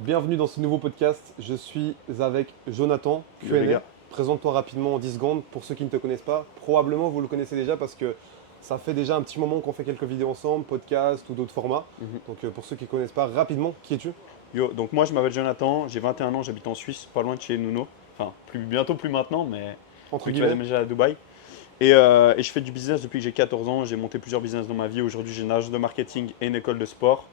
Bienvenue dans ce nouveau podcast. Je suis avec Jonathan Yo, les QNR. gars. Présente-toi rapidement en 10 secondes. Pour ceux qui ne te connaissent pas, probablement vous le connaissez déjà parce que ça fait déjà un petit moment qu'on fait quelques vidéos ensemble, podcast ou d'autres formats. Mhm. Donc pour ceux qui ne connaissent pas, rapidement, qui es-tu? Yo, donc moi je m'appelle Jonathan, j'ai 21 ans, j'habite en Suisse, pas loin de chez Nuno. Enfin, bientôt plus maintenant, mais Entre vu que tu vas guillemets. déménager à Dubaï. Et je fais du business depuis que j'ai 14 ans, j'ai monté plusieurs business dans ma vie. Aujourd'hui j'ai une agence de marketing et une école de sport.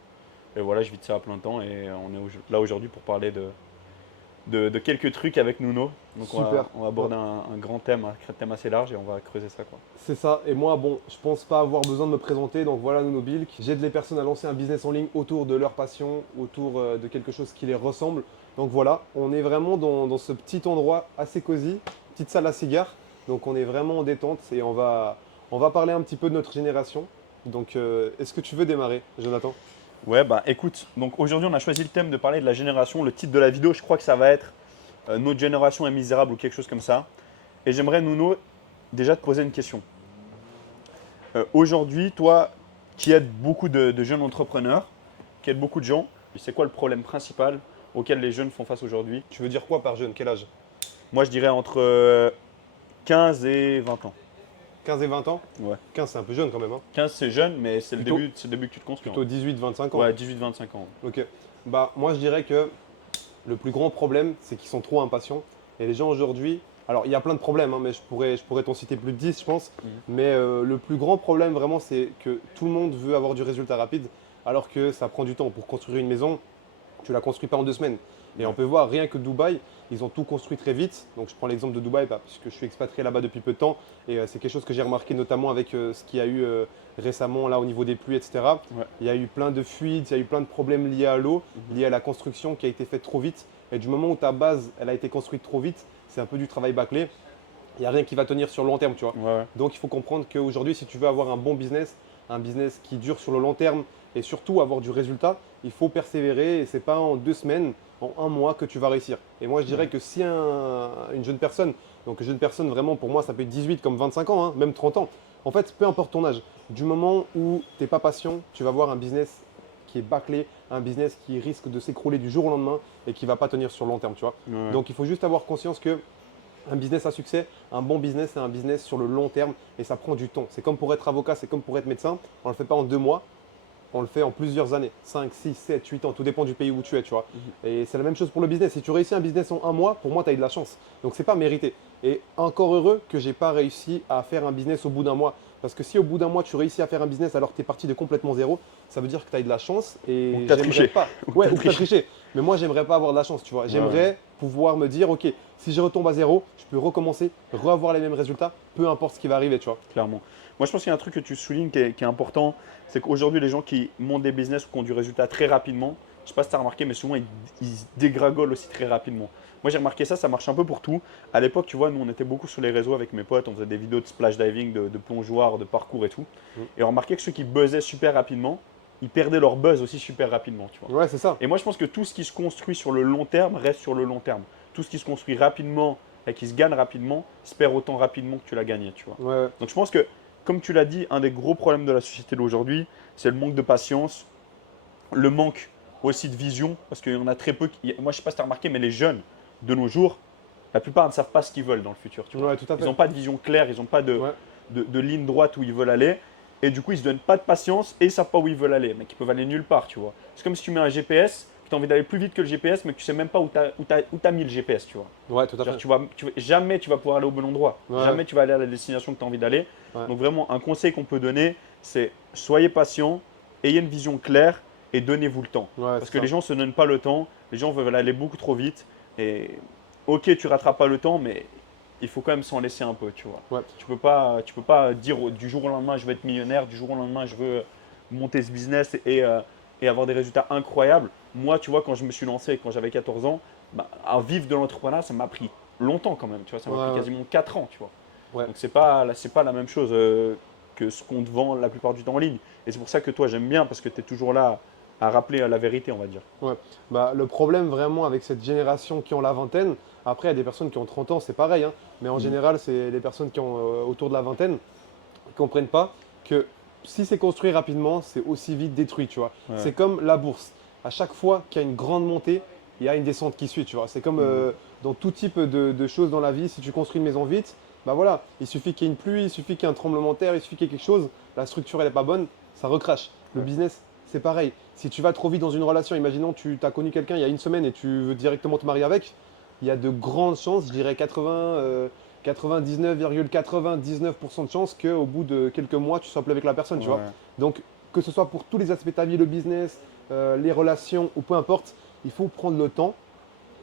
Et voilà, je vis de ça à plein temps et on est là aujourd'hui pour parler de quelques trucs avec Nuno. Donc Super. on va aborder un grand thème, un thème assez large et on va creuser ça quoi. C'est ça. Et moi, bon, je pense pas avoir besoin de me présenter. Donc voilà, Nuno Bilk. J'aide les personnes à lancer un business en ligne autour de leur passion, autour de quelque chose qui les ressemble. Donc voilà, on est vraiment dans ce petit endroit assez cosy, petite salle à cigares. Donc on est vraiment en détente et on va parler un petit peu de notre génération. Donc est-ce que tu veux démarrer, Jonathan? Ouais, bah écoute, donc aujourd'hui on a choisi le thème de parler de la génération. Le titre de la vidéo, je crois que ça va être Notre génération est misérable ou quelque chose comme ça. Et j'aimerais, Nuno, déjà te poser une question. Aujourd'hui, toi qui aides beaucoup de jeunes entrepreneurs, qui aides beaucoup de gens, c'est quoi le problème principal auquel les jeunes font face aujourd'hui? Tu veux dire quoi par jeune? Quel âge? Moi, je dirais entre 15 et 20 ans. 15 et 20 ans? Ouais. 15, c'est un peu jeune quand même, hein. 15, c'est jeune, mais Plutôt, c'est le début que tu te construis. plutôt 18-25 ans. Ouais, 18-25 ans. Ok. Bah moi je dirais que le plus grand problème, c'est qu'ils sont trop impatients. Et les gens aujourd'hui, alors il y a plein de problèmes, hein, mais je pourrais t'en citer plus de 10, je pense. Mhm. Mais le plus grand problème, vraiment, c'est que tout le monde veut avoir du résultat rapide, alors que ça prend du temps. Pour construire une maison, tu la construis pas en 2 semaines. Et Ouais. on peut voir, rien que Dubaï, ils ont tout construit très vite. Donc je prends l'exemple de Dubaï, bah, puisque je suis expatrié là-bas depuis peu de temps. Et c'est quelque chose que j'ai remarqué notamment avec ce qu'il y a eu récemment là au niveau des pluies, etc. Ouais. Il y a eu plein de fuites, il y a eu plein de problèmes liés à l'eau, Mhm. liés à la construction qui a été faite trop vite. Et du moment où ta base, elle a été construite trop vite, c'est un peu du travail bâclé. Il n'y a rien qui va tenir sur le long terme, tu vois. Ouais, ouais. Donc il faut comprendre qu'aujourd'hui, si tu veux avoir un bon business, un business qui dure sur le long terme et surtout avoir du résultat, il faut persévérer et c'est pas en 2 semaines, en un mois que tu vas réussir. Et moi, je dirais Ouais. que si une jeune personne, donc une jeune personne vraiment pour moi, ça peut être 18 comme 25 ans, hein, même 30 ans. En fait, peu importe ton âge, du moment où tu n'es pas patient, tu vas avoir un business qui est bâclé, un business qui risque de s'écrouler du jour au lendemain et qui ne va pas tenir sur le long terme, tu vois. Ouais. Donc il faut juste avoir conscience que un business à succès, un bon business, c'est un business sur le long terme et ça prend du temps. C'est comme pour être avocat, c'est comme pour être médecin. On ne le fait pas en 2 mois, on le fait en plusieurs années. 5, 6, 7, 8 ans, tout dépend du pays où tu es, tu vois. Mhm. Et c'est la même chose pour le business. Si tu réussis un business en un mois, pour moi, tu as eu de la chance. Donc c'est pas mérité. Et encore heureux que j'ai pas réussi à faire un business au bout d'un mois. Parce que si au bout d'un mois, tu réussis à faire un business alors que tu es parti de complètement zéro, ça veut dire que tu as eu de la chance Ou que et t'as j'aimerais triché. pas. Ou que Ouais, t'as ou que tu as triché. triché. Mais moi, j'aimerais pas avoir de la chance, tu vois. Ouais, ouais. J'aimerais pouvoir me dire, ok, si je retombe à zéro, je peux recommencer, reavoir les mêmes résultats, peu importe ce qui va arriver, tu vois. Clairement. Moi, je pense qu'il y a un truc que tu soulignes qui est important, c'est qu'aujourd'hui, les gens qui montent des business ou qui ont du résultat très rapidement, je ne sais pas si tu as remarqué, mais souvent, ils se dégringolent aussi très rapidement. Moi, j'ai remarqué ça, ça marche un peu pour tout. À l'époque, tu vois, nous, on était beaucoup sur les réseaux avec mes potes, on faisait des vidéos de splash diving, de plongeoir, de parcours et tout. Mm. Et on remarquait que ceux qui buzzaient super rapidement, ils perdaient leur buzz aussi super rapidement, tu vois. Ouais, c'est ça. Et moi, je pense que tout ce qui se construit sur le long terme reste sur le long terme. Tout ce qui se construit rapidement et qui se gagne rapidement, se perd autant rapidement que tu l'as gagné, tu vois. Ouais, ouais. Donc je pense que, comme tu l'as dit, un des gros problèmes de la société d'aujourd'hui, c'est le manque de patience, le manque aussi de vision, parce qu'il y en a très peu. Moi, je ne sais pas si tu as remarqué, mais les jeunes de nos jours, la plupart ne savent pas ce qu'ils veulent dans le futur. Tu vois. Ouais, tout à Ils fait. n'ont pas de vision claire, ils n'ont pas Ouais. de ligne droite où ils veulent aller. Et du coup, ils ne se donnent pas de patience et ils ne savent pas où ils veulent aller, mais ils peuvent aller nulle part, tu vois. C'est comme si tu mets un GPS, que tu as envie d'aller plus vite que le GPS, mais que tu sais même pas où t'as mis le GPS, tu vois. Ouais, tout à Genre, fait. jamais tu vas pouvoir aller au bon endroit. Ouais, Jamais tu vas aller à la destination que tu as envie d'aller. ouais. Donc vraiment, un conseil qu'on peut donner, c'est soyez patient, ayez une vision claire et donnez-vous le temps. Ouais, Parce c'est que ça. les gens ne se donnent pas le temps, les gens veulent aller beaucoup trop vite. Et ok, tu rattrapes pas le temps, mais il faut quand même s'en laisser un peu, tu vois. Ouais. Tu peux pas dire du jour au lendemain, je veux être millionnaire, du jour au lendemain, je veux monter ce business et avoir des résultats incroyables. Moi, tu vois, quand je me suis lancé, quand j'avais 14 ans, bah, à vivre de l'entrepreneuriat, ça m'a pris longtemps quand même, tu vois, ça Ouais, m'a pris ouais. quasiment 4 ans, tu vois. Ouais. Donc c'est pas la même chose que ce qu'on te vend la plupart du temps en ligne. Et c'est pour ça que toi, j'aime bien, parce que tu es toujours là à rappeler la vérité, on va dire. Ouais. Bah, le problème vraiment avec cette génération qui ont la vingtaine, après il y a des personnes qui ont 30 ans, c'est pareil, hein, mais en Mhm. général c'est les personnes qui ont autour de la vingtaine qui ne comprennent pas que si c'est construit rapidement, c'est aussi vite détruit, tu vois. Ouais. C'est comme la bourse. À chaque fois qu'il y a une grande montée, il y a une descente qui suit, tu vois. C'est comme dans tout type de choses dans la vie, si tu construis une maison vite, bah voilà, il suffit qu'il y ait une pluie, il suffit qu'il y ait un tremblement de terre, il suffit qu'il y ait quelque chose, la structure elle n'est pas bonne, ça recrache. Le Ouais. business, c'est pareil. Si tu vas trop vite dans une relation, imaginons tu as connu quelqu'un il y a une semaine et tu veux directement te marier avec, il y a de grandes chances, je dirais 99,99% de chances qu'au bout de quelques mois, tu sois plus avec la personne, tu vois. Ouais. Donc, que ce soit pour tous les aspects de ta vie, le business, les relations ou peu importe, il faut prendre le temps.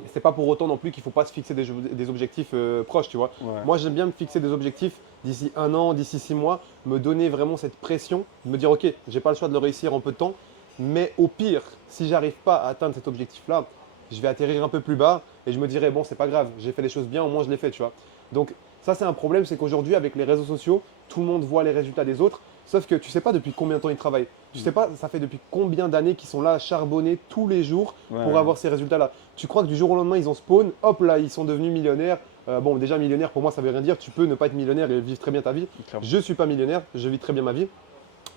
Mais c'est pas pour autant non plus qu'il faut pas se fixer des objectifs proches, tu vois. Ouais. Moi, j'aime bien me fixer des objectifs d'ici un an, d'ici 6 mois, me donner vraiment cette pression, de me dire, ok, j'ai pas le choix de le réussir en peu de temps, mais au pire, si j'arrive pas à atteindre cet objectif-là, je vais atterrir un peu plus bas et je me dirai, bon, c'est pas grave, j'ai fait les choses bien, au moins je l'ai fait, tu vois. Donc, ça, c'est un problème, c'est qu'aujourd'hui, avec les réseaux sociaux, tout le monde voit les résultats des autres, sauf que tu sais pas depuis combien de temps ils travaillent. Tu sais pas, ça fait depuis combien d'années qu'ils sont là à charbonner tous les jours pour Ouais. avoir ces résultats-là. Tu crois que du jour au lendemain, ils ont spawn, hop là, ils sont devenus millionnaires. Bon, déjà, millionnaire, pour moi, ça veut rien dire. Tu peux ne pas être millionnaire et vivre très bien ta vie. Clairement. Je ne suis pas millionnaire, je vis très bien ma vie.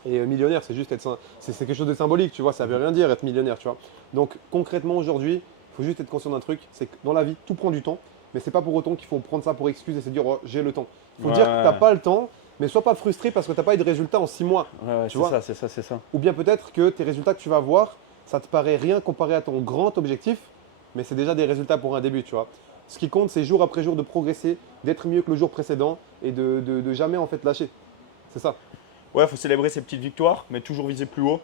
Et millionnaire, c'est juste c'est quelque chose de symbolique, tu vois, ça veut rien dire être millionnaire, tu vois. Donc, concrètement, aujourd'hui, il faut juste être conscient d'un truc, c'est que dans la vie, tout prend du temps, mais c'est pas pour autant qu'il faut prendre ça pour excuse et se dire, oh, j'ai le temps. Il faut Ouais. dire que tu n'as pas le temps, mais sois pas frustré parce que tu n'as pas eu de résultat en 6 mois. Ouais, Tu c'est vois. ça, c'est ça, c'est ça. Ou bien peut-être que tes résultats que tu vas avoir, ça te paraît rien comparé à ton grand objectif, mais c'est déjà des résultats pour un début, tu vois. Ce qui compte, c'est jour après jour de progresser, d'être mieux que le jour précédent et de jamais en fait lâcher. C'est ça. Ouais, il faut célébrer ses petites victoires, mais toujours viser plus haut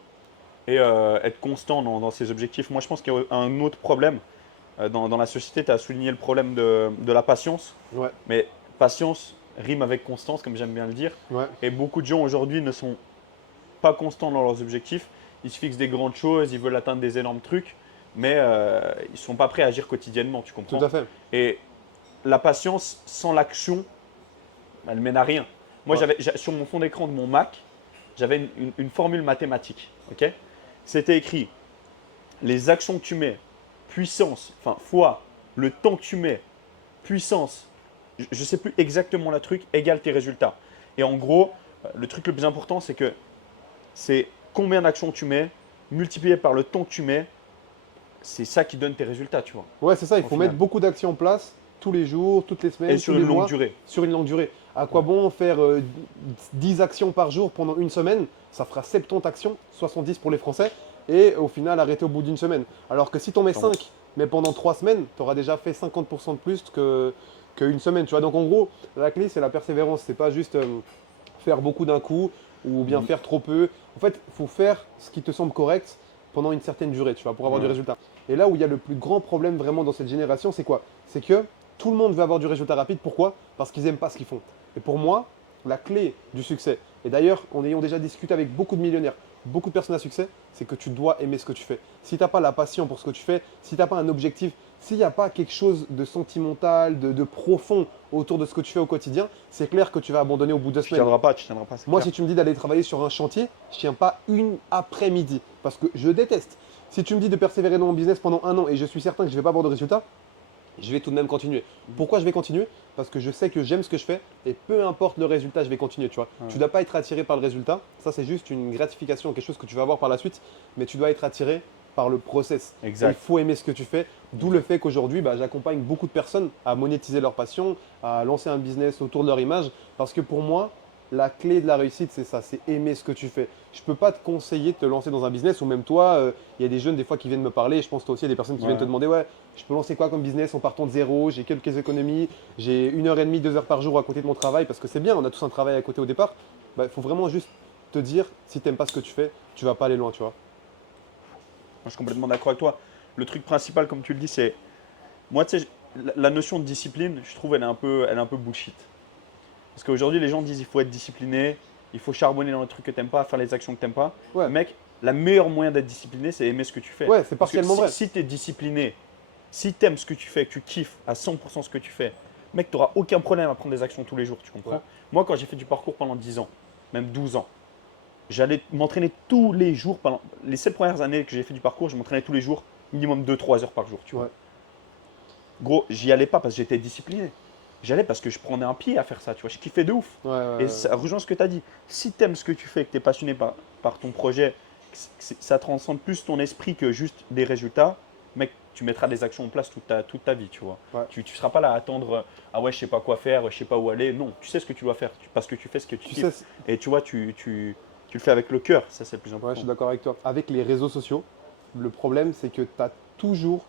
et être constant dans ses objectifs. Moi, je pense qu'il y a un autre problème. Dans la société, tu as souligné le problème de la patience, Ouais, mais patience rime avec constance, comme j'aime bien le dire. ouais, Et beaucoup de gens aujourd'hui ne sont pas constants dans leurs objectifs. Ils se fixent des grandes choses, ils veulent atteindre des énormes trucs, mais ils ne sont pas prêts à agir quotidiennement, tu tout comprends? à fait. Et la patience sans l'action, elle mène à rien. Moi, Ouais, sur mon fond d'écran de mon Mac, j'avais une formule mathématique. Ok. C'était écrit les actions que tu mets, puissance, enfin fois le temps que tu mets, puissance, je ne sais plus exactement le truc, égale tes résultats. Et en gros, le truc le plus important, c'est que c'est combien d'actions tu mets, multiplié par le temps que tu mets, c'est ça qui donne tes résultats, tu vois, ouais, c'est ça, il au faut final. mettre beaucoup d'actions en place tous les jours, toutes les Et semaines, tous sur les une longue mois, durée. sur une longue durée. À quoi Ouais. bon faire 10 actions par jour pendant une semaine? Ça fera 70 actions, 70 pour les Français, et au final arrêter au bout d'une semaine. Alors que si tu en mets Clairement. 5, mais pendant 3 semaines, tu auras déjà fait 50% de plus qu'une semaine. Tu vois, donc en gros, la clé c'est la persévérance, c'est pas juste faire beaucoup d'un coup ou bien Mhm. faire trop peu. En fait, il faut faire ce qui te semble correct pendant une certaine durée, tu vois, pour avoir du Ouais. résultat. Et là où il y a le plus grand problème vraiment dans cette génération, c'est quoi? C'est que tout le monde veut avoir du résultat rapide. Pourquoi? Parce qu'ils n'aiment pas ce qu'ils font. Et pour moi, la clé du succès, et d'ailleurs, en ayant déjà discuté avec beaucoup de millionnaires, beaucoup de personnes à succès, c'est que tu dois aimer ce que tu fais. Si tu n'as pas la passion pour ce que tu fais, si tu n'as pas un objectif, s'il n'y a pas quelque chose de sentimental, de profond autour de ce que tu fais au quotidien, c'est clair que tu vas abandonner au bout de 2 semaines. Tu tiendras pas, c'est Moi, clair. si tu me dis d'aller travailler sur un chantier, je ne tiens pas une après-midi parce que je déteste. Si tu me dis de persévérer dans mon business pendant un an et je suis certain que je ne vais pas avoir de résultats, je vais tout de même continuer. Pourquoi je vais continuer? Parce que je sais que j'aime ce que je fais et peu importe le résultat, je vais continuer. Tu vois. Ouais. Tu ne dois pas être attiré par le résultat. Ça, c'est juste une gratification, quelque chose que tu vas avoir par la suite. Mais tu dois être attiré par le process. Exact. Et il faut aimer ce que tu fais. D'où le fait qu'aujourd'hui, j'accompagne beaucoup de personnes à monétiser leur passion, à lancer un business autour de leur image. Parce que pour moi, la clé de la réussite, c'est ça, c'est aimer ce que tu fais. Je ne peux pas te conseiller de te lancer dans un business ou même toi, il y a des jeunes des fois qui viennent me parler. Je pense toi aussi, il y a des personnes qui viennent te demander, ouais, je peux lancer quoi comme business en partant de zéro, j'ai quelques économies, j'ai 1 heure et demie, 2 heures par jour à côté de mon travail parce que c'est bien, on a tous un travail à côté au départ. Il faut vraiment juste te dire, si tu n'aimes pas ce que tu fais, tu vas pas aller loin, tu vois. Moi, je suis complètement d'accord avec toi. Le truc principal, comme tu le dis, c'est. Moi, tu sais, la notion de discipline, je trouve, elle est un peu bullshit. Parce qu'aujourd'hui, les gens disent il faut être discipliné, il faut charbonner dans les trucs que t'aimes pas, faire les actions que t'aimes pas. Ouais. Mec, la meilleure moyen d'être discipliné, c'est aimer ce que tu fais. Ouais, c'est Parce que partiellement vrai. si tu es discipliné, si tu aimes ce que tu fais, que tu kiffes à 100% ce que tu fais, mec, tu n'auras aucun problème à prendre des actions tous les jours, tu comprends? Ouais. Moi, quand j'ai fait du parcours pendant 10 ans, même 12 ans, j'allais m'entraîner tous les jours. Pendant les 7 premières années que j'ai fait du parcours, je m'entraînais tous les jours, minimum 2-3 heures par jour. Tu vois. Ouais. Gros, j'y allais pas parce que j'étais discipliné. J'y allais parce que je prenais un pied à faire ça. Tu vois. Je kiffais de ouf. Ouais, ouais, Et ouais. ça rejoint ce que tu as dit. Si tu aimes ce que tu fais, que tu es passionné par ton projet, ça transcende plus ton esprit que juste des résultats, mec, tu mettras des actions en place toute ta vie, tu vois. Ouais. Tu ne seras pas là à attendre, ah ouais, je sais pas quoi faire, je sais pas où aller. Non, tu sais ce que tu dois faire parce que tu fais ce que tu Tu kiffes. sais, Et tu vois, tu le fais avec le cœur, ça c'est le plus ouais, je important. suis d'accord avec toi. Avec les réseaux sociaux, le problème, c'est que tu as toujours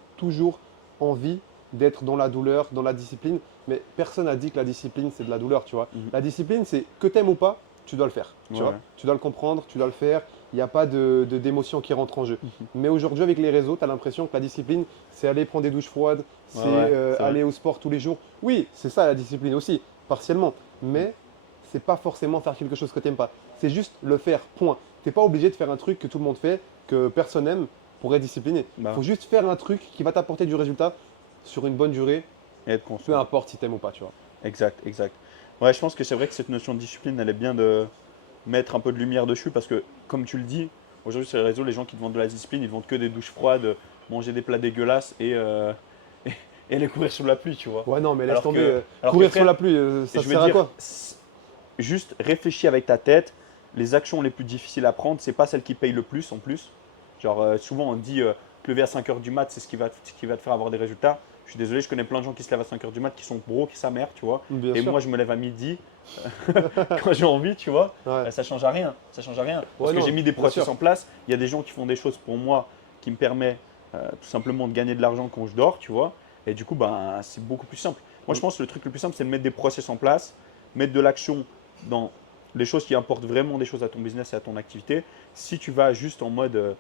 envie d'être dans la douleur, dans la discipline. Mais personne n'a dit que la discipline, c'est de la douleur, tu vois. Mhm. La discipline, c'est que t'aimes ou pas, tu dois le faire, tu Ouais, vois. ouais. Tu dois le comprendre, tu dois le faire. Il n'y a pas d'émotion qui rentre en jeu. Mhm. Mais aujourd'hui, avec les réseaux, tu as l'impression que la discipline, c'est aller prendre des douches froides, Ouais, c'est ouais, c'est vrai. aller au sport tous les jours. Oui, c'est ça la discipline aussi, partiellement. Mais c'est pas forcément faire quelque chose que tu n'aimes pas. C'est juste le faire, point. Tu n'es pas obligé de faire un truc que tout le monde fait, que personne aime pour être discipliné. Bah, Il faut juste faire un truc qui va t'apporter du résultat sur une bonne durée, et être peu constant. importe si tu aimes ou pas, tu vois. Exact, exact. Ouais, je pense que c'est vrai que cette notion de discipline, elle est bien de mettre un peu de lumière dessus parce que, comme tu le dis, aujourd'hui sur les réseaux, les gens qui te vendent de la discipline, ils te vendent que des douches froides, manger des plats dégueulasses et, et aller courir sous la pluie, tu vois. Ouais, non, mais laisse Alors tomber. que, alors que Courir sur frère, la pluie, ça je te veux sert à dire, quoi? juste réfléchis avec ta tête. Les actions les plus difficiles à prendre, c'est pas celles qui payent le plus en plus. Genre, souvent on dit te lever à 5 heures du mat, c'est ce qui va te faire avoir des résultats. Je suis désolé, je connais plein de gens qui se lèvent à 5 heures du mat qui sont gros, qui sa mère, tu vois. Bien Et sûr. moi, je me lève à midi quand j'ai envie, tu vois. Ouais. Ça change à rien. Ça change à rien. Parce Ouais, que non, j'ai mis des bien process sûr. en place. Il y a des gens qui font des choses pour moi qui me permettent tout simplement de gagner de l'argent quand je dors, tu vois. Et du coup, ben, c'est beaucoup plus simple. Moi, je Mm. pense que le truc le plus simple, c'est de mettre des process en place, mettre de l'action dans les choses qui apportent vraiment des choses à ton business et à ton activité. Si tu vas juste en mode,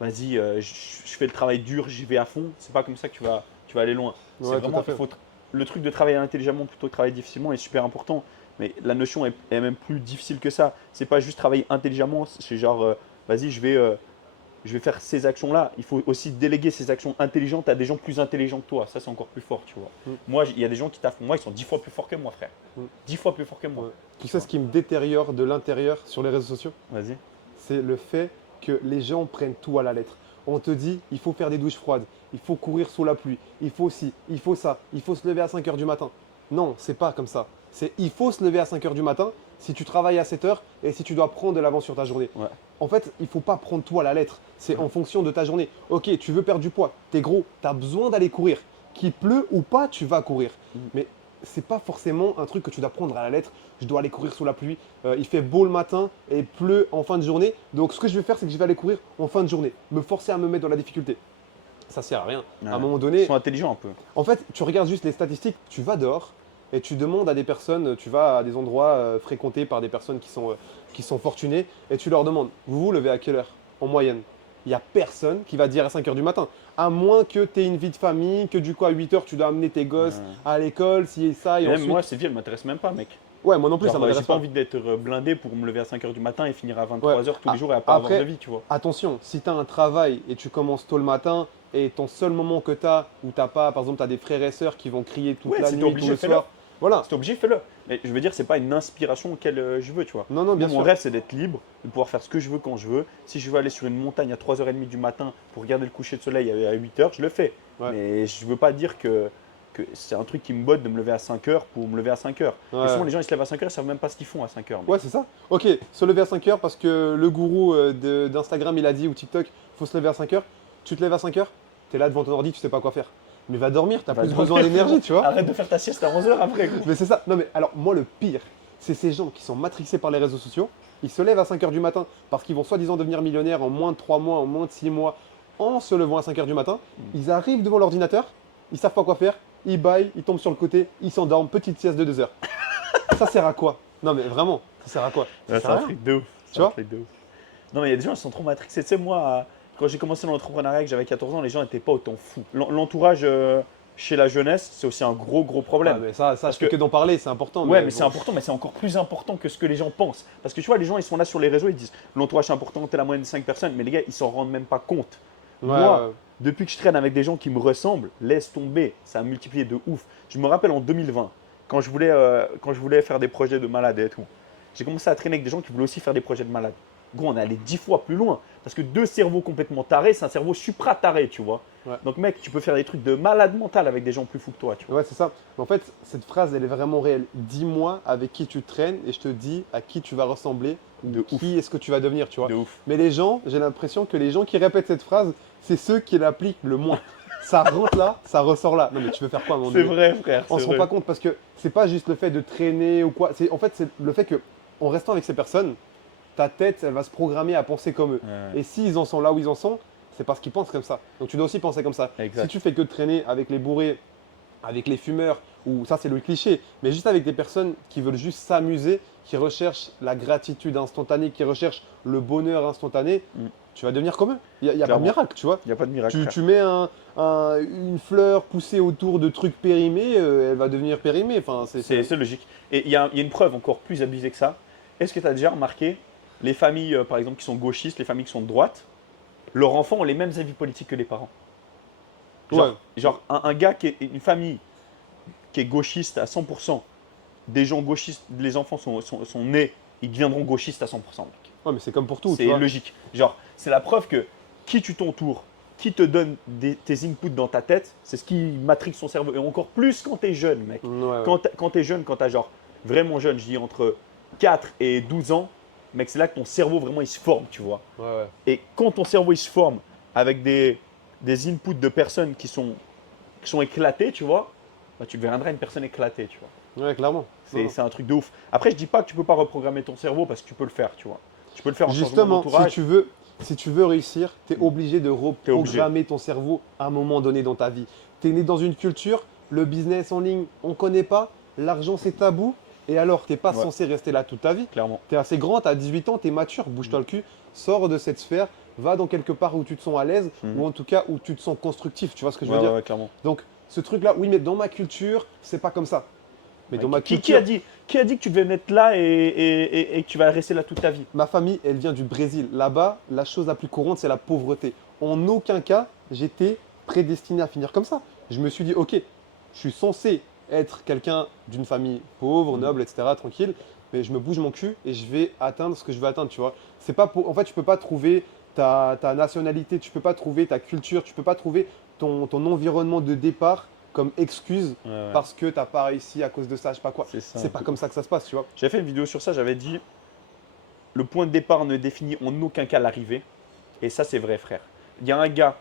vas-y, je fais le travail dur, j'y vais à fond, c'est pas comme ça que tu vas aller loin. C'est Ouais, tout à vraiment, fait. le truc de travailler intelligemment plutôt que travailler difficilement est super important. Mais la notion est même plus difficile que ça. C'est pas juste travailler intelligemment, c'est genre, vas-y, je vais faire ces actions-là. Il faut aussi déléguer ces actions intelligentes à des gens plus intelligents que toi. Ça, c'est encore plus fort, tu vois. Mm. Moi, il y a des gens qui taffent pour moi, ils sont 10 fois plus forts que moi, frère. Mm. 10 fois plus forts que moi. Ouais. Tu sais ce qui me détériore de l'intérieur sur les réseaux sociaux? Vas-y. C'est le fait que les gens prennent tout à la lettre. On te dit, il faut faire des douches froides, il faut courir sous la pluie, il faut ci, il faut ça, il faut se lever à 5 heures du matin. Non, c'est pas comme ça. C'est il faut se lever à 5 heures du matin si tu travailles à 7 heures et si tu dois prendre de l'avance sur ta journée. Ouais. En fait, il ne faut pas prendre tout à la lettre. C'est en fonction de ta journée. Ok, tu veux perdre du poids, tu es gros, tu as besoin d'aller courir. Qu'il pleut ou pas, tu vas courir. Mais c'est pas forcément un truc que tu dois prendre à la lettre. Je dois aller courir sous la pluie. Il fait beau le matin et il pleut en fin de journée. Donc ce que je vais faire, c'est que je vais aller courir en fin de journée. Me forcer à me mettre dans la difficulté. Ça sert à rien. Ouais. À un moment Ils donné, sont intelligents un peu. en fait, tu regardes juste les statistiques. Tu vas dehors et tu demandes à des personnes, tu vas à des endroits fréquentés par des personnes qui sont fortunées et tu leur demandes, vous vous levez à quelle heure en moyenne? Il n'y a personne qui va dire à 5 heures du matin. À moins que tu aies une vie de famille, que du coup à 8 heures tu dois amener tes gosses Ouais. à l'école, si et ça, et Et même ensuite. moi, ces vies, elles m'intéressent même pas, mec. Ouais, moi non plus, Genre, ça j'ai m'intéresse pas pas. envie d'être blindé pour me lever à 5 heures du matin et finir à Ouais. 23 heures tous les Ah, jours et à pas avoir après, de vie, tu vois. attention, si tu as un travail et tu commences tôt le matin et ton seul moment que tu as, où tu n'as pas, par exemple, tu as des frères et sœurs qui vont crier toute Ouais, la si t'es nuit, obligé, tout le fais-le. soir. Voilà. Si t'es obligé, fais-le. Mais je veux dire, c'est pas une inspiration auquel je veux, tu vois. Non, non, bien Moi, mon sûr. rêve, c'est d'être libre, de pouvoir faire ce que je veux quand je veux. Si je veux aller sur une montagne à 3h30 du matin pour regarder le coucher de soleil à 8 heures, je le fais. Ouais. Mais je veux pas dire que c'est un truc qui me botte de me lever à 5 heures pour me lever à 5 heures. Ouais. Et souvent, les gens, ils se lèvent à 5 heures, ils savent même pas ce qu'ils font à 5 heures. Ouais, c'est ça. Ok, se lever à 5 heures parce que le gourou d'Instagram, il a dit, ou TikTok, faut se lever à 5 heures. Tu te lèves à 5 heures, tu es là devant ton ordi, tu sais pas quoi faire. Mais va dormir, tu as Va plus dormir. besoin d'énergie, tu vois. Arrête de faire ta sieste à 11 heures après. Gros. Mais c'est ça. Non, mais alors, moi, le pire, c'est ces gens qui sont matrixés par les réseaux sociaux. Ils se lèvent à 5 heures du matin parce qu'ils vont soi-disant devenir millionnaires en moins de 3 mois, en moins de 6 mois, en se levant à 5 heures du matin. Ils arrivent devant l'ordinateur, ils savent pas quoi faire, ils baillent, ils tombent sur le côté, ils s'endorment, petite sieste de 2 heures. Ça sert à quoi? Non, mais vraiment, ça sert à quoi? Ça Ouais, sert c'est à un rien. truc de ouf. Tu vois Non, mais il y a des gens qui sont trop matrixés. Tu sais, moi, quand j'ai commencé dans l'entrepreneuriat, que j'avais 14 ans, les gens n'étaient pas autant fous. L'entourage chez la jeunesse, c'est aussi un gros Ouais, problème. mais ça Parce je fais que- que d'en parler, c'est important. Ouais, mais bon. c'est important, mais c'est encore plus important que ce que les gens pensent. Parce que tu vois, les gens, ils sont là sur les réseaux, ils disent l'entourage c'est important, t'es la moyenne de 5 personnes, mais les gars, ils s'en rendent même pas compte. Ouais, Moi, ouais. depuis que je traîne avec des gens qui me ressemblent, laisse tomber, ça a multiplié de ouf. Je me rappelle en 2020, quand je voulais faire des projets de malade et tout, j'ai commencé à traîner avec des gens qui voulaient aussi faire des projets de malade. gros, on est allé 10 fois plus loin. Parce que deux cerveaux complètement tarés, c'est un cerveau supra-taré, tu vois. Ouais. Donc, mec, tu peux faire des trucs de malade mental avec des gens plus fous que toi, tu vois. Ouais, c'est ça. Mais en fait, cette phrase, elle est vraiment réelle. Dis-moi avec qui tu traînes et je te dis à qui tu vas ressembler ou De qui est-ce que tu vas devenir, tu vois. De ouf. Mais les gens, j'ai l'impression que les gens qui répètent cette phrase, c'est ceux qui l'appliquent le moins. Ça rentre là, ça ressort là. Non, mais tu veux faire quoi à un moment C'est donné? vrai, frère. On c'est se rend vrai. pas compte parce que c'est pas juste le fait de traîner ou quoi. En fait, c'est le fait que en restant avec ces personnes, ta tête, elle va se programmer à penser comme eux. Ouais. Et s'ils en sont là où ils en sont, c'est parce qu'ils pensent comme ça. Donc tu dois aussi penser comme ça. Exact. Si tu fais que de traîner avec les bourrés, avec les fumeurs, ou ça c'est le cliché, mais juste avec des personnes qui veulent juste s'amuser, qui recherchent la gratitude instantanée, qui recherchent le bonheur instantané, Mm. tu vas devenir comme eux. Il n'y a pas de Clairement. miracle, tu vois. Il n'y a pas de miracle. Tu, frère. tu mets une fleur poussée autour de trucs périmés, elle va devenir périmée. Enfin, C'est logique. Et il y a une preuve encore plus abusée que ça. Est-ce que tu as déjà remarqué les familles, par exemple, qui sont gauchistes, les familles qui sont de droite, leurs enfants ont les mêmes avis politiques que les parents. Genre, Ouais. genre un gars qui est une famille qui est gauchiste à 100%, des gens gauchistes, les enfants sont nés, ils deviendront gauchistes à 100%. Mec. Ouais, mais c'est comme pour tout, tu C'est vois. logique. Genre, c'est la preuve que qui tu t'entoures, qui te donne tes inputs dans ta tête, c'est ce qui matrix son cerveau. Et encore plus quand tu es jeune, mec. Ouais, ouais. Quand tu es jeune, quand tu as genre vraiment jeune, je dis entre 4 et 12 ans, mec, c'est là que ton cerveau vraiment il se forme, tu vois. Ouais, ouais. Et quand ton cerveau il se forme avec des inputs de personnes qui sont éclatées, tu vois, bah, tu deviendras une personne éclatée, tu vois. Ouais, clairement. Non. C'est un truc de ouf. Après, je dis pas que tu peux pas reprogrammer ton cerveau parce que tu peux le faire, tu vois. Tu peux le faire en changeant Justement, d'entourage. si tu veux réussir, tu es obligé de T'es obligé. reprogrammer ton cerveau à un moment donné dans ta vie. Tu es né dans une culture, le business en ligne, on ne connaît pas, l'argent c'est tabou, et alors tu n'es pas Ouais. censé rester là toute ta vie. Clairement. Tu es assez grand, tu as 18 ans, tu es mature, bouge-toi le cul, sors de cette sphère, va dans quelque part où tu te sens à l'aise, Mhm. ou en tout cas où tu te sens constructif, tu vois ce que je veux Ouais, dire? ouais, clairement. Donc ce truc-là, oui, mais dans ma culture, c'est pas comme ça. Mais dans ma Qui culture, a dit que tu devais être là et que tu vas rester là toute ta vie? ma famille, elle vient du Brésil. Là-bas, la chose la plus courante, c'est la pauvreté. En aucun cas, j'étais prédestiné à finir comme ça. Je me suis dit, ok, je suis censé être quelqu'un d'une famille pauvre, noble, etc., tranquille, mais je me bouge mon cul et je vais atteindre ce que je veux atteindre, tu vois. C'est pas pour... En fait, tu peux pas trouver ta nationalité, tu peux pas trouver ta culture, tu peux pas trouver ton environnement de départ comme excuse Ouais, ouais. parce que t'as pas réussi à cause de ça, je sais pas quoi. C'est ça. C'est pas comme ça que ça se passe, tu vois. J'avais fait une vidéo sur ça, j'avais dit le point de départ ne définit en aucun cas l'arrivée. Et ça, c'est vrai, frère. Il y a un gars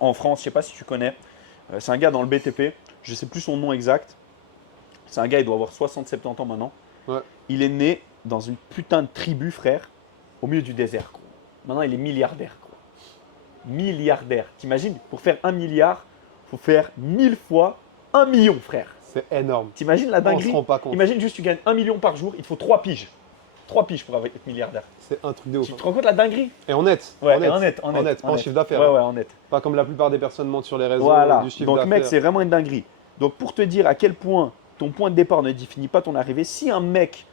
en France, je sais pas si tu connais, c'est un gars dans le BTP, je sais plus son nom exact. C'est un gars, il doit avoir 60-70 ans maintenant. Ouais. Il est né dans une putain de tribu, frère, au milieu du désert, gros. Maintenant, il est milliardaire, gros. Milliardaire. T'imagines, pour faire 1 milliard, faut faire 1000 fois 1 million, frère. C'est énorme. T'imagines la On se dinguerie? rend pas compte. Imagine juste, tu gagnes 1 million par jour, il te faut 3 piges. 3 piges pour être milliardaire. C'est un truc de ouf. Tu te rends compte la dinguerie? Et en net. Ouais, en net. en net. En chiffre d'affaires. Ouais, hein. ouais, en net. Pas comme la plupart des personnes mentent sur les réseaux Voilà. du chiffre Donc, d'affaires. mec, c'est vraiment une dinguerie. Donc, pour te dire à quel point ton point de départ ne définit pas ton arrivée, si un mec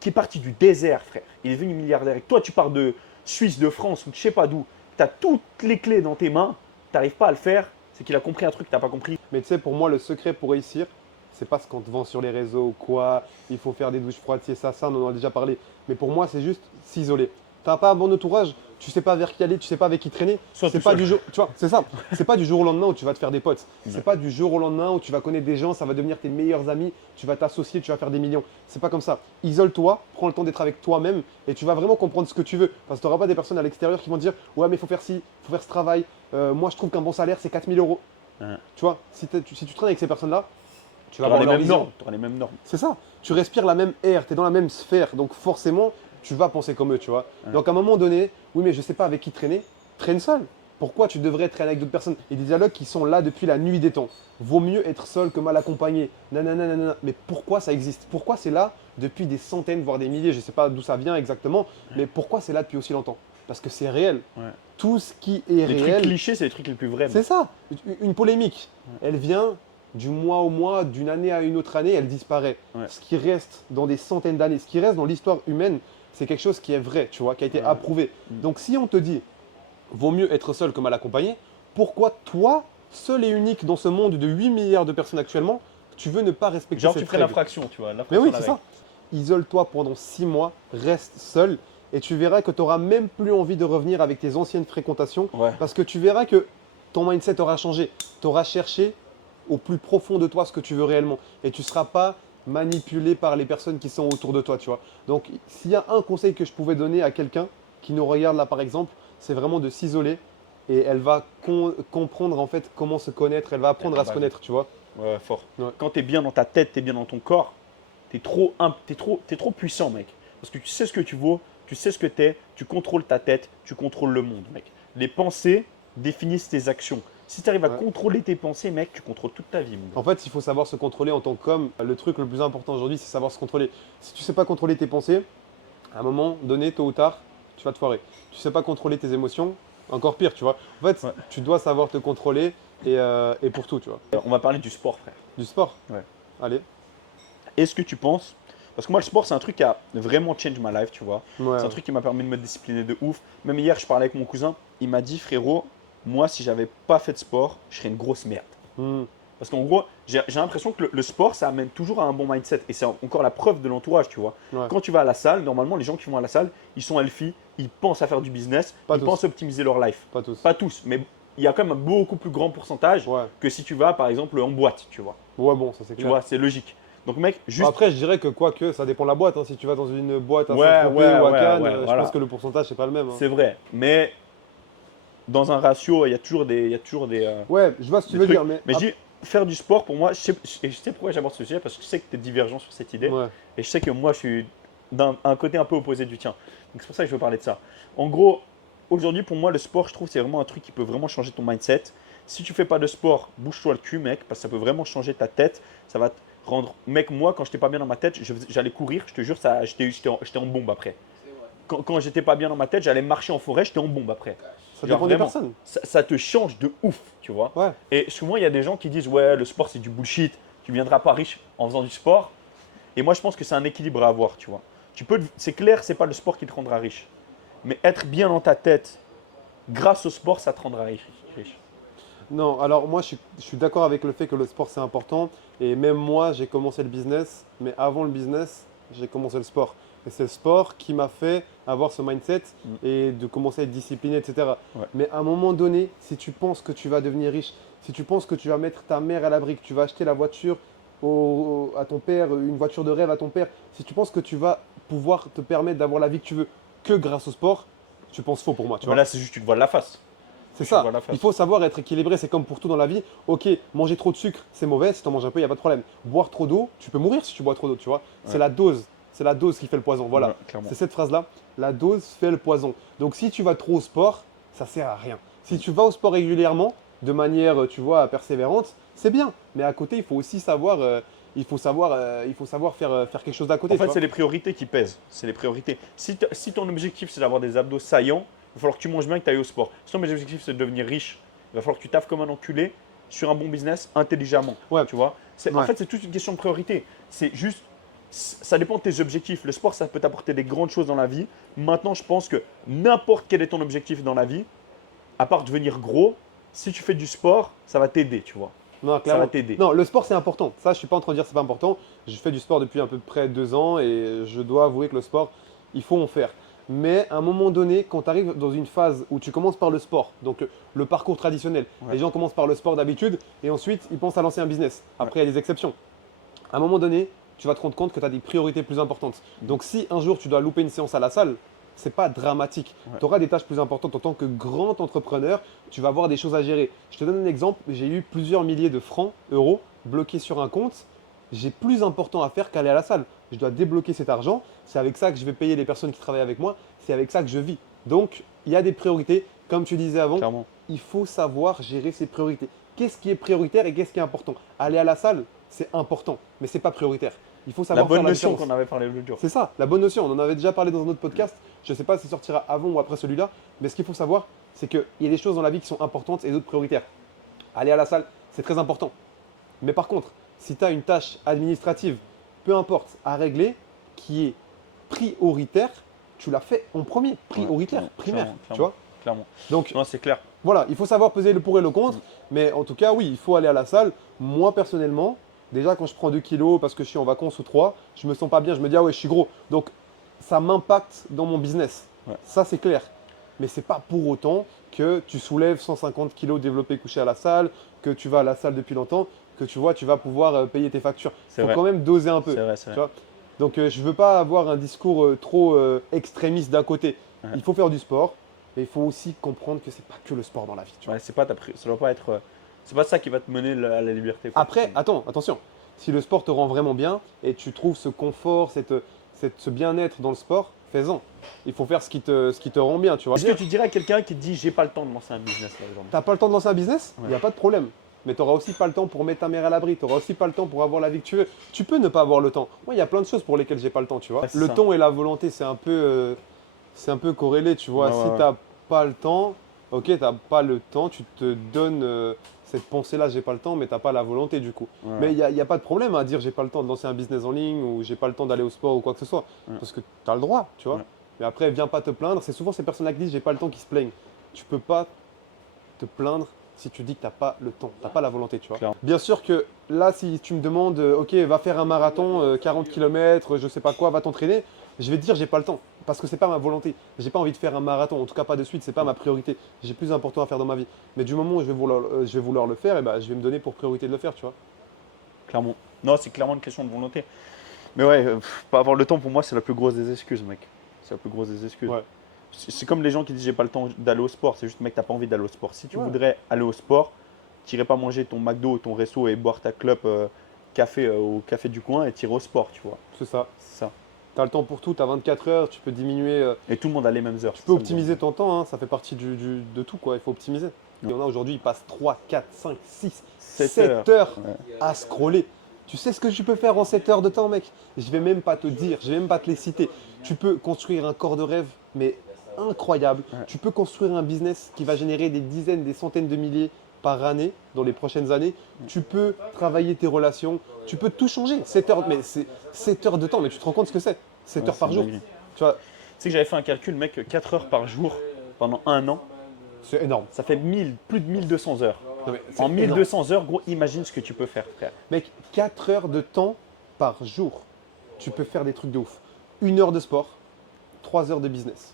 qui est parti du désert, frère, il est devenu milliardaire et que toi, tu pars de Suisse, de France ou de je sais pas d'où, tu as toutes les clés dans tes mains, tu n'arrives pas à le faire, c'est qu'il a compris un truc que tu n'as pas compris. Mais tu sais, pour moi, le secret pour réussir, c'est pas ce qu'on te vend sur les réseaux ou quoi. Il faut faire des douches froides, c'est ça, on en a déjà parlé. Mais pour moi, c'est juste s'isoler. T'as pas un bon entourage, tu sais pas vers qui aller, tu sais pas avec qui traîner. Sois C'est tout pas seul. du jour, tu vois, c'est ça. C'est pas du jour au lendemain où tu vas te faire des potes. Ouais. C'est pas du jour au lendemain où tu vas connaître des gens, ça va devenir tes meilleurs amis, tu vas t'associer, tu vas faire des millions. C'est pas comme ça. Isole-toi, prends le temps d'être avec toi-même et tu vas vraiment comprendre ce que tu veux. Parce que tu n'auras pas des personnes à l'extérieur qui vont te dire ouais mais il faut faire ci, il faut faire ce travail. Moi je trouve qu'un bon salaire c'est 4 000 euros. Ouais. Tu vois, si tu traînes avec ces personnes-là, tu Tu vas auras avoir les leur mêmes vision. normes. T'auras les mêmes normes. C'est ça. Tu respires la même air, tu es dans la même sphère. Donc forcément, tu vas penser comme eux, tu vois. Ouais. Donc à un moment donné, oui, mais je sais pas avec qui traîner, traîne seul. Pourquoi tu devrais traîner avec d'autres personnes? Il y a des dialogues qui sont là depuis la nuit des temps. Vaut mieux être seul que mal accompagné. Nanana, nanana. Mais pourquoi ça existe? Pourquoi c'est là depuis des centaines, voire des milliers? Je sais pas d'où ça vient exactement, mais pourquoi c'est là depuis aussi longtemps? Parce que c'est réel. Ouais. Tout ce qui est Les trucs réel, clichés, c'est les trucs les plus vrais. c'est ça. Une polémique, elle vient du mois au mois, d'une année à une autre année, elle disparaît. Ouais. Ce qui reste dans des centaines d'années, ce qui reste dans l'histoire humaine, c'est quelque chose qui est vrai, tu vois, qui a été Ouais. approuvé. Donc si on te dit, vaut mieux être seul que mal accompagné, pourquoi toi, seul et unique dans ce monde de 8 milliards de personnes actuellement, tu veux ne pas respecter Genre, cette tu ferais règle? l'infraction, tu vois. Mais oui, c'est ça. Isole-toi pendant 6 mois, reste seul et tu verras que tu n'auras même plus envie de revenir avec tes anciennes fréquentations Ouais. parce que tu verras que ton mindset aura changé. Tu auras cherché au plus profond de toi ce que tu veux réellement et tu ne seras pas manipulé par les personnes qui sont autour de toi, tu vois. Donc, s'il y a un conseil que je pouvais donner à quelqu'un qui nous regarde là, par exemple, c'est vraiment de s'isoler et elle va comprendre en fait comment se connaître, elle va apprendre à se connaître, tu vois. Ouais, fort. Ouais. Quand tu es bien dans ta tête, tu es bien dans ton corps, t'es trop puissant, mec. Parce que tu sais ce que tu vaux, tu sais ce que tu es, tu contrôles ta tête, tu contrôles le monde, mec. Les pensées définissent tes actions. Si tu arrives à Ouais. contrôler tes pensées, mec, tu contrôles toute ta vie, mon gars. En fait, il faut savoir se contrôler en tant qu'homme. Le truc le plus important aujourd'hui, c'est savoir se contrôler. Si tu ne sais pas contrôler tes pensées, à un moment donné, tôt ou tard, tu vas te foirer. Tu ne sais pas contrôler tes émotions, encore pire, tu vois. En fait, Ouais. tu dois savoir te contrôler et pour tout, tu vois. On va parler du sport, frère. Du sport. Ouais. Allez. Est-ce que tu penses. Parce que moi, le sport, c'est un truc qui a vraiment change my life, tu vois. Ouais, C'est un truc qui m'a permis de me discipliner de ouf. Même hier, je parlais avec mon cousin. Il m'a dit, frérot, moi, si j'avais pas fait de sport, je serais une grosse merde. Hmm. Parce qu'en gros, j'ai l'impression que le sport, ça amène toujours à un bon mindset. Et c'est encore la preuve de l'entourage, tu vois. Ouais. Quand tu vas à la salle, normalement, les gens qui vont à la salle, ils sont healthy, ils pensent à faire du business, Pas ils tous. pensent optimiser leur life. Pas tous. Pas tous, mais il y a quand même un beaucoup plus grand pourcentage Ouais. que si tu vas, par exemple, en boîte, tu vois. Ouais, bon, ça c'est Tu clair. vois, c'est logique. Donc, mec, Bon, juste. après, je dirais que quoique, ça dépend de la boîte. Hein. Si tu vas dans une boîte à Ouais, Saint-Tropez ouais, ou à ouais, Cannes, ouais, je voilà. pense que le pourcentage, c'est pas le même. Hein. C'est vrai. Mais dans un ratio, il y a toujours des. Il y a toujours des Ouais, je vois ce que tu des veux trucs. dire, mais. Mais je dis, faire du sport, pour moi, et je sais pourquoi j'aborde ce sujet, parce que je sais que tu es divergent sur cette idée. Ouais. Et je sais que moi, je suis d'un un côté un peu opposé du tien. Donc c'est pour ça que je veux parler de ça. En gros, aujourd'hui, pour moi, le sport, je trouve, c'est vraiment un truc qui peut vraiment changer ton mindset. Si tu fais pas de sport, bouge-toi le cul, mec, parce que ça peut vraiment changer ta tête. Ça va te rendre. Mec, moi, quand j'étais pas bien dans ma tête, j'allais courir, je te jure, j'étais en bombe après. Quand j'étais pas bien dans ma tête, j'allais marcher en forêt, j'étais en bombe après. Ça Genre dépend des vraiment, personnes. ça te change de ouf, tu vois. Ouais. Et souvent, il y a des gens qui disent ouais, le sport c'est du bullshit, tu viendras pas riche en faisant du sport. Et moi, je pense que c'est un équilibre à avoir, tu vois. C'est clair, c'est pas le sport qui te rendra riche, mais être bien dans ta tête, grâce au sport, ça te rendra riche. Non, alors moi je suis d'accord avec le fait que le sport c'est important et même moi j'ai commencé le business, mais avant le business j'ai commencé le sport. Et c'est le sport qui m'a fait avoir ce mindset et de commencer à être discipliné, etc. Ouais. Mais à un moment donné, si tu penses que tu vas devenir riche, si tu penses que tu vas mettre ta mère à l'abri, que tu vas acheter la voiture à ton père, une voiture de rêve à ton père, si tu penses que tu vas pouvoir te permettre d'avoir la vie que tu veux que grâce au sport, tu penses faux pour moi. Tu Mais vois. là, c'est juste tu te vois de la face. C'est Tu ça. vois la face. Il faut savoir être équilibré. C'est comme pour tout dans la vie. Ok, manger trop de sucre, c'est mauvais. Si tu en manges un peu, il n'y a pas de problème. Boire trop d'eau, tu peux mourir si tu bois trop d'eau, tu vois. C'est Ouais. la dose. C'est la dose qui fait le poison. Voilà. Ouais, clairement. C'est cette phrase-là. La dose fait le poison. Donc si tu vas trop au sport, ça sert à rien. Si tu vas au sport régulièrement, de manière, tu vois, persévérante, c'est bien. Mais à côté, il faut aussi savoir, il faut savoir faire quelque chose d'à côté. En fait, tu c'est vois. les priorités qui pèsent. C'est les priorités. Si ton objectif, c'est d'avoir des abdos saillants, il va falloir que tu manges bien et que tu ailles au sport. Si ton objectif, c'est de devenir riche, il va falloir que tu taffes comme un enculé sur un bon business intelligemment. Ouais. Tu vois. En Ouais. fait, c'est toute une question de priorité. C'est juste, ça dépend de tes objectifs. Le sport, ça peut t'apporter des grandes choses dans la vie. Maintenant, je pense que n'importe quel est ton objectif dans la vie, à part devenir gros, si tu fais du sport, ça va t'aider, tu vois. Non, Ça clairement. va t'aider. Non, le sport c'est important. Ça, je suis pas en train de dire que c'est pas important. Je fais du sport depuis à peu près 2 ans et je dois avouer que le sport, il faut en faire. Mais à un moment donné, quand tu arrives dans une phase où tu commences par le sport, donc le parcours traditionnel, Ouais. les gens commencent par le sport d'habitude et ensuite ils pensent à lancer un business. Après, il y a des exceptions. À un moment donné, tu vas te rendre compte que tu as des priorités plus importantes. Donc si un jour tu dois louper une séance à la salle, c'est pas dramatique. Ouais. Tu auras des tâches plus importantes en tant que grand entrepreneur, tu vas avoir des choses à gérer. Je te donne un exemple, j'ai eu plusieurs milliers de francs, euros, bloqués sur un compte. J'ai plus important à faire qu'aller à la salle. Je dois débloquer cet argent, c'est avec ça que je vais payer les personnes qui travaillent avec moi, c'est avec ça que je vis. Donc, il y a des priorités. Comme tu disais avant, Clairement. il faut savoir gérer ses priorités. Qu'est-ce qui est prioritaire et qu'est-ce qui est important? Aller à la salle, c'est important, mais ce n'est pas prioritaire. Il faut La savoir faire bonne la notion différence. qu'on avait parlé l'autre jour. C'est ça, la bonne notion. On en avait déjà parlé dans un autre podcast. Je ne sais pas si ça sortira avant ou après celui-là, mais ce qu'il faut savoir, c'est qu'il y a des choses dans la vie qui sont importantes et d'autres prioritaires. Aller à la salle, c'est très important. Mais par contre, si tu as une tâche administrative, peu importe, à régler, qui est prioritaire, tu l'as fait en premier, prioritaire, Ouais, primaire, clairement, tu vois. Clairement. Donc Non, c'est clair. voilà, il faut savoir peser le pour et le contre, mais en tout cas, oui, il faut aller à la salle. Moi, personnellement, déjà quand je prends 2 kilos parce que je suis en vacances ou 3, je me sens pas bien, je me dis, ah ouais, je suis gros. Donc, ça m'impacte dans mon business. Ouais. Ça, c'est clair. Mais c'est pas pour autant que tu soulèves 150 kilos développés couchés à la salle, que tu vas à la salle depuis longtemps, que tu vois, tu vas pouvoir payer tes factures. Il C'est faut vrai. quand même doser un peu. C'est vrai, c'est Tu vrai. vois. Donc, je ne veux pas avoir un discours trop extrémiste d'un côté. Ouais. Il faut faire du sport, mais il faut aussi comprendre que c'est pas que le sport dans la vie. Tu vois. Ouais, c'est pas ça doit pas être. C'est pas ça qui va te mener à la liberté. Quoi. Après, attention, si le sport te rend vraiment bien et tu trouves ce confort, ce bien-être dans le sport, fais-en. Il faut faire ce qui te rend bien, tu vois. Est-ce que tu dirais à quelqu'un qui te dit j'ai pas le temps de lancer un business par exemple? T'as pas le temps de lancer un business? Il Ouais. n'y a pas de problème. Mais tu n'auras aussi pas le temps pour mettre ta mère à l'abri, tu n'auras aussi pas le temps pour avoir la vie que tu veux. Tu peux ne pas avoir le temps. Moi, il y a plein de choses pour lesquelles j'ai pas le temps, tu vois. Ouais, c'est Le ça. temps et la volonté, c'est un peu corrélé, tu vois. Ouais, ouais, Si ouais. tu n'as pas le temps, ok, tu n'as pas le temps, tu te donnes cette pensée-là, j'ai pas le temps, mais tu n'as pas la volonté du coup. Ouais. Mais il n'y a pas de problème à dire j'ai pas le temps de lancer un business en ligne ou j'ai pas le temps d'aller au sport ou quoi que ce soit. Ouais. Parce que tu as le droit, tu vois. Ouais. Mais après, viens pas te plaindre. C'est souvent ces personnes-là qui disent j'ai pas le temps qui se plaignent. Tu peux pas te plaindre si tu dis que tu n'as pas le temps, tu n'as pas la volonté, tu vois. Clairement. Bien sûr que là, si tu me demandes, ok, va faire un marathon, 40 km, je sais pas quoi, va t'entraîner, je vais te dire, j'ai pas le temps, parce que c'est pas ma volonté. J'ai pas envie de faire un marathon, en tout cas pas de suite, c'est pas ma priorité. J'ai plus important à faire dans ma vie. Mais du moment où je vais vouloir le faire, et ben, je vais me donner pour priorité de le faire, tu vois. Clairement. Non, c'est clairement une question de volonté. Mais ouais, pas avoir le temps pour moi, c'est la plus grosse des excuses, mec. C'est la plus grosse des excuses. Ouais. C'est comme les gens qui disent j'ai pas le temps d'aller au sport. C'est juste, mec, t'as pas envie d'aller au sport. Si tu Ouais. voudrais aller au sport, t'irais pas manger ton McDo ou ton resto et boire ta clope café au café du coin et t'irais au sport, tu vois. C'est ça. C'est ça. Tu as le temps pour tout, tu as 24 heures, tu peux diminuer. Et tout le monde a les mêmes heures. Tu peux optimiser ton temps, hein, ça fait partie de tout, quoi. Il faut optimiser. Il y en a aujourd'hui, ils passent 3, 4, 5, 6, 7 heures Ouais. à scroller. Tu sais ce que tu peux faire en 7 heures de temps, mec? Je vais même pas te dire, je vais même pas te les citer. Tu peux construire un corps de rêve, mais incroyable. Ouais. Tu peux construire un business qui va générer des dizaines, des centaines de milliers par année dans les prochaines années. Tu peux travailler tes relations, tu peux tout changer. 7 heures, mais c'est 7 heures de temps, mais tu te rends compte ce que c'est? 7 Ouais, heures par c'est jour. dingue. Tu vois, Tu sais que j'avais fait un calcul, mec, 4 heures par jour pendant un an, c'est énorme. ça fait plus de 1200 heures. Non, mais c'est En énorme. 1200 heures, gros, imagine ce que tu peux faire, frère. Mec, 4 heures de temps par jour, tu peux faire des trucs de ouf. 1 heure de sport, 3 heures de business.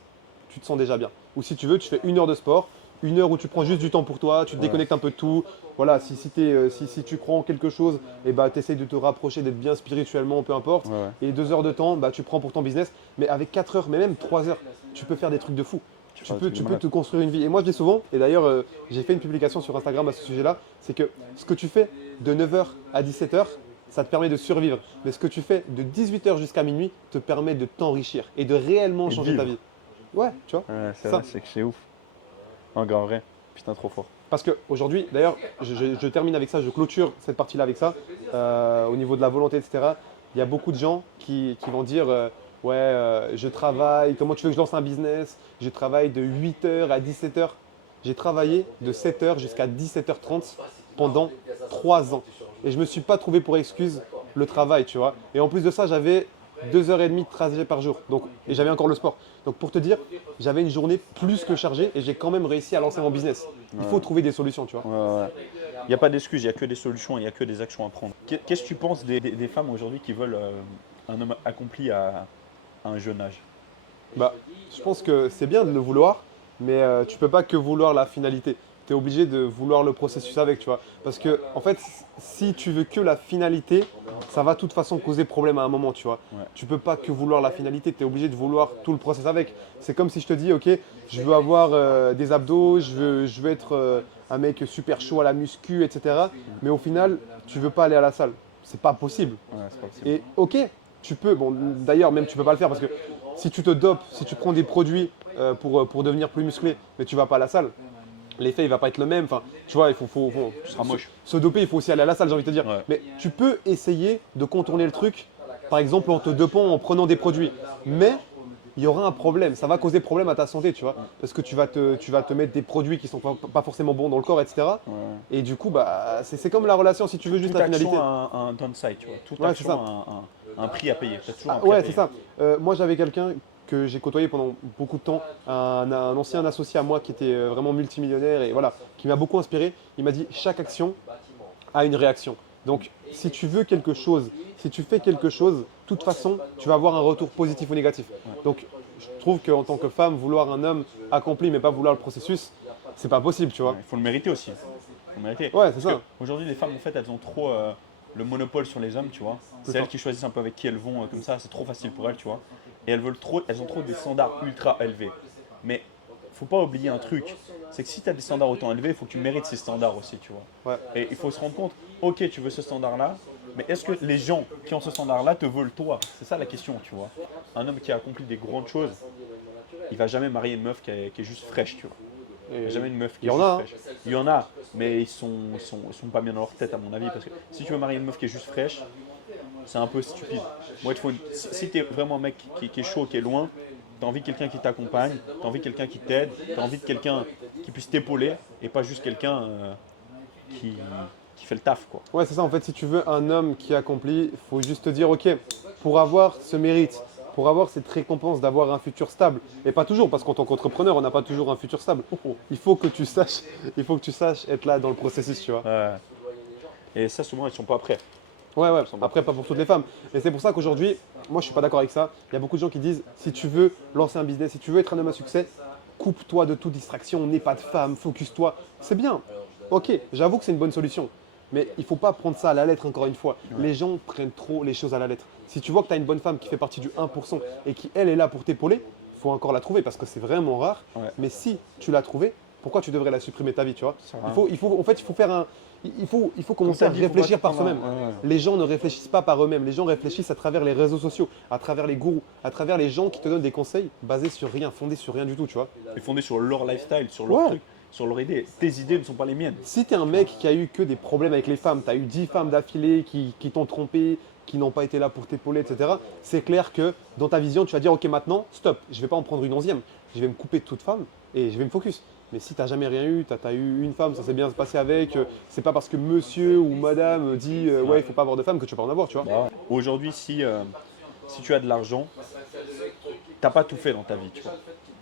Tu te sens déjà bien. Ou si tu veux, tu fais 1 heure de sport, 1 heure où tu prends juste du temps pour toi, tu te Ouais. déconnectes un peu de tout. Voilà, si tu crois en quelque chose, et bah, tu essayes de te rapprocher, d'être bien spirituellement, peu importe. Ouais, ouais. Et 2 heures de temps, bah, tu prends pour ton business. Mais avec 4 heures, mais même 3 heures, tu peux faire des trucs de fou. Tu fais des peux, trucs tu de peux malade. te construire une vie. Et moi, je dis souvent, et d'ailleurs, j'ai fait une publication sur Instagram à ce sujet-là, c'est que ce que tu fais de 9h à 17h, ça te permet de survivre. Mais ce que tu fais de 18h jusqu'à minuit te permet de t'enrichir et de réellement Et de changer ta vivre. vie. Ouais, tu vois. Ouais, c'est Ça. vrai, c'est que c'est ouf. En grand vrai. Putain, trop fort. Parce qu'aujourd'hui, d'ailleurs, je termine avec ça, je clôture cette partie-là avec ça, au niveau de la volonté, etc. Il y a beaucoup de gens qui vont dire ouais, je travaille, comment tu veux que je lance un business? Je travaille de 8h à 17h. J'ai travaillé de 7h jusqu'à 17h30 pendant 3 ans. Et je ne me suis pas trouvé pour excuse le travail, tu vois. Et en plus de ça, j'avais 2h30 de trajet par jour. Donc, et j'avais encore le sport. Donc pour te dire, j'avais une journée plus que chargée et j'ai quand même réussi à lancer mon business. Il faut trouver des solutions, tu vois. Ouais, ouais. Il n'y a pas d'excuses, il n'y a que des solutions, il n'y a que des actions à prendre. Qu'est-ce que tu penses des femmes aujourd'hui qui veulent un homme accompli à un jeune âge? Bah, je pense que c'est bien de le vouloir, mais tu peux pas que vouloir la finalité. Tu es obligé de vouloir le processus avec, tu vois. Parce que, en fait, si tu veux que la finalité, ça va de toute façon causer problème à un moment, tu vois. Ouais. Tu peux pas que vouloir la finalité, tu es obligé de vouloir tout le process avec. C'est comme si je te dis, ok, je veux avoir des abdos, je veux être un mec super chaud à la muscu, etc. Mais au final, tu veux pas aller à la salle. C'est pas possible. Ouais, c'est pas possible. Et ok, tu peux, bon d'ailleurs même tu peux pas le faire parce que si tu te dopes, si tu prends des produits pour devenir plus musclé, mais tu vas pas à la salle, l'effet il va pas être le même. Enfin, tu vois, Tu seras moche. se doper, il faut aussi aller à la salle, j'ai envie de te dire. Ouais. Mais tu peux essayer de contourner le truc, par exemple en te dopant, en prenant des produits. Mais il y aura un problème, ça va causer problème à ta santé, tu vois. Parce que tu vas te mettre des produits qui sont pas forcément bons dans le corps, etc. Ouais. Et du coup, bah, c'est comme la relation, si tu veux juste Toute la finalité. action a un downside, tu vois. Toute Ouais, action c'est ça. a un prix à payer. T'as toujours un Ah, prix à ouais, payer. c'est ça. Moi, j'avais quelqu'un que j'ai côtoyé pendant beaucoup de temps, un ancien associé à moi qui était vraiment multimillionnaire et voilà, qui m'a beaucoup inspiré. Il m'a dit chaque action a une réaction. Donc, si tu veux quelque chose, si tu fais quelque chose, toute façon, tu vas avoir un retour positif ou négatif. Donc, je trouve qu'en tant que femme, vouloir un homme accompli, mais pas vouloir le processus, c'est pas possible, tu vois. Il faut le mériter aussi. Faut le mériter. Ouais, c'est Parce ça. qu'aujourd'hui, les femmes, en fait, elles ont trop le monopole sur les hommes, tu vois. C'est C'est elles ça. qui choisissent un peu avec qui elles vont, comme ça, c'est trop facile pour elles, tu vois. Et elles ont trop des standards ultra élevés. Mais faut pas oublier un truc, c'est que si tu as des standards autant élevés, il faut que tu mérites ces standards aussi, tu vois. Ouais. Et il faut se rendre compte, ok, tu veux ce standard-là, mais est-ce que les gens qui ont ce standard-là te veulent toi? C'est ça la question, tu vois. Un homme qui a accompli des grandes choses, il va jamais marier une meuf qui est juste fraîche, tu vois. Il n'y a jamais une meuf qui Il y est en juste a, hein. fraîche. Il y en a, mais ils sont pas bien dans leur tête, à mon avis. Parce que si tu veux marier une meuf qui est juste fraîche, c'est un peu stupide. Moi, si tu es vraiment un mec qui est chaud, qui est loin, tu as envie de quelqu'un qui t'accompagne, tu as envie de quelqu'un qui t'aide, tu as envie de quelqu'un qui puisse t'épauler et pas juste quelqu'un qui, qui fait le taf, quoi. Ouais, c'est ça. En fait, si tu veux un homme qui accomplit, il faut juste te dire, ok, pour avoir ce mérite, pour avoir cette récompense d'avoir un futur stable, et pas toujours, parce qu'en tant qu'entrepreneur, on n'a pas toujours un futur stable. Il faut que tu saches, il faut que tu saches être là dans le processus, tu vois. Ouais. Et ça, souvent, ils sont pas prêts. Ouais, ouais. Ils sont pas Après, pas pour toutes les femmes. Et c'est pour ça qu'aujourd'hui, moi, je suis pas d'accord avec ça. Il y a beaucoup de gens qui disent, si tu veux lancer un business, si tu veux être un homme à succès, coupe-toi de toute distraction, n'aie pas de femme, focus-toi. C'est bien. Ok, j'avoue que c'est une bonne solution. Mais il ne faut pas prendre ça à la lettre, encore une fois. Ouais. Les gens prennent trop les choses à la lettre. Si tu vois que tu as une bonne femme qui fait partie du 1% et qui, elle, est là pour t'épauler, il faut encore la trouver parce que c'est vraiment rare. Ouais. Mais si tu l'as trouvée, pourquoi tu devrais la supprimer de ta vie, tu vois? Ça va. En fait, il faut faire un. Il faut commencer t'as à dit, faut réfléchir pas par te soi-même. prendre un- ouais. Les gens ne réfléchissent pas par eux-mêmes. Les gens réfléchissent à travers les réseaux sociaux, à travers les gourous, à travers les gens qui te donnent des conseils basés sur rien, fondés sur rien du tout, tu vois. Et fondés sur leur lifestyle, sur leur Ouais. truc, sur leur idée. Tes idées ne sont pas les miennes. Si tu es un mec qui a eu que des problèmes avec les femmes, tu as eu 10 femmes d'affilée qui t'ont trompé, qui n'ont pas été là pour t'épauler, etc., c'est clair que dans ta vision, tu vas dire, ok, maintenant, stop, je ne vais pas en prendre une 11e, je vais me couper de toute femme et je vais me focus. Mais si tu n'as jamais rien eu, tu as eu une femme, ça s'est bien passé avec, c'est pas parce que monsieur ou madame dit, ouais, il faut pas avoir de femme que tu vas pas en avoir, tu vois. Bah ouais. Aujourd'hui, si tu as de l'argent, t'as pas tout fait dans ta vie, tu vois.